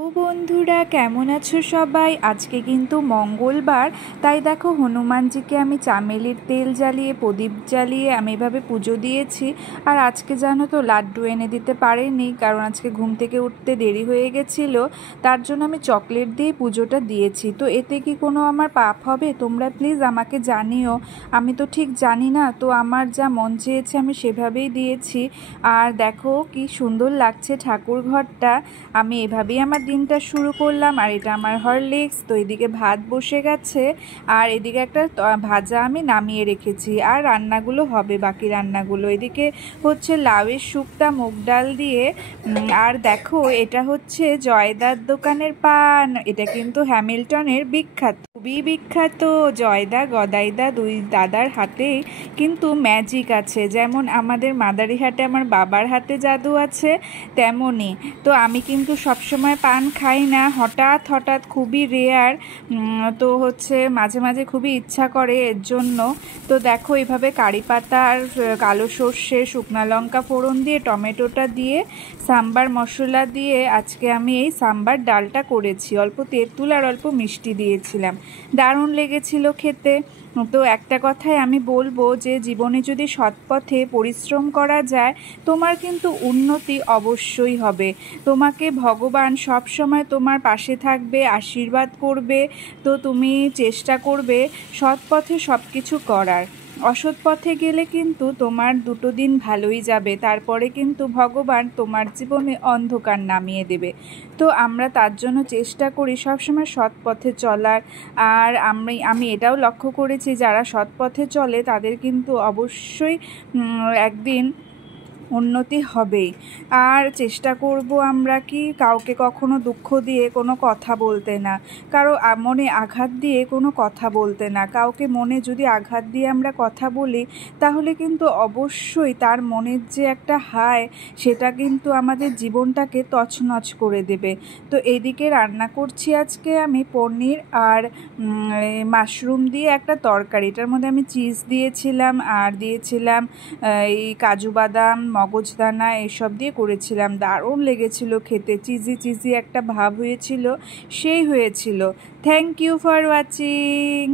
ও বন্ধুরা, কেমন আছো সবাই? আজকে কিন্তু মঙ্গলবার, তাই দেখো হনুমানজিকে আমি চামেলির তেল জ্বালিয়ে প্রদীপ জ্বালিয়ে আমি এভাবে পুজো দিয়েছি। আর আজকে জানো তো লাড্ডু এনে দিতে পারিনি, কারণ আজকে ঘুম থেকে উঠতে দেরি হয়ে গেছিলো, তার জন্য আমি চকলেট দিয়ে পুজোটা দিয়েছি। তো এতে কি কোনো আমার পাপ হবে? তোমরা প্লিজ আমাকে জানিও, আমি তো ঠিক জানি না। তো আমার যা মন চেয়েছে আমি সেভাবেই দিয়েছি। আর দেখো কি সুন্দর লাগছে ঠাকুর ঘরটা। আমি এভাবেই আমার দিনটা শুরু করলাম। আর এটা আমার হরলিক্স। তো এদিকে ভাত বসে গেছে, আর এদিকে একটা ভাজা আমি নামিয়ে রেখেছি, আর রান্নাগুলো হবে, বাকি রান্নাগুলো। এদিকে হচ্ছে লাউয়ের শুক্তা মুগ ডাল দিয়ে। আর দেখো এটা হচ্ছে জয়দার দোকানের পান। এটা কিন্তু হ্যামিল্টনের বিখ্যাত, খুবই বিখ্যাত। জয়দা গদাইদা দুই দাদার হাতেই কিন্তু ম্যাজিক আছে। যেমন আমাদের মাদারিহাটে আমার বাবার হাতে জাদু আছে, তেমনই। তো আমি কিন্তু সবসময় পান খাই না, হঠাৎ হঠাৎ, খুবই রেয়ার। তো হচ্ছে মাঝে মাঝে খুবই ইচ্ছা করে এর জন্য। তো দেখো এভাবে কারি পাতা আর কালো সর্ষে শুকনো লঙ্কা ফোড়ন দিয়ে টমেটোটা দিয়ে সাম্বার মশলা দিয়ে আজকে আমি এই সাম্বার ডালটা করেছি। অল্প তেঁতুল আর অল্প মিষ্টি দিয়েছিলাম, দারুণ লেগেছিল খেতে। তো একটা কথাই আমি বলবো যে জীবনে যদি সৎপথে পরিশ্রম করা যায়, তোমার কিন্তু উন্নতি অবশ্যই হবে। তোমাকে ভগবান সব সময় তোমার পাশে থাকবে, আশীর্বাদ করবে। তো তুমি চেষ্টা করবে সৎ পথে সব কিছু করার। অসৎ পথে গেলে কিন্তু তোমার দুটো দিন ভালোই যাবে, তারপরে কিন্তু ভগবান তোমার জীবনে অন্ধকার নামিয়ে দেবে। তো আমরা তার জন্য চেষ্টা করি সবসময় সৎ পথে চলার। আর আমি এটাও লক্ষ্য করেছি, যারা সৎ পথে চলে তাদের কিন্তু অবশ্যই একদিন উন্নতি হবেই। আর চেষ্টা করব আমরা কি কাউকে কখনো দুঃখ দিয়ে কোনো কথা বলতে না, কারো মনে আঘাত দিয়ে কোনো কথা বলতে না। কাউকে মনে যদি আঘাত দিয়ে আমরা কথা বলি, তাহলে কিন্তু অবশ্যই তার মনের যে একটা হায়, সেটা কিন্তু আমাদের জীবনটাকে তছনছ করে দেবে। তো এইদিকে রান্না করছি আজকে আমি পনির আর মাশরুম দিয়ে একটা তরকারি। এটার মধ্যে আমি চিজ দিয়েছিলাম, আর দিয়েছিলাম এই কাজু বাদাম মগজদানা এসব দিয়ে করেছিলাম। দারুণ লেগেছিল খেতে, চিজি চিজি একটা ভাব হয়েছিল, সেই হয়েছিল। Thank you for watching.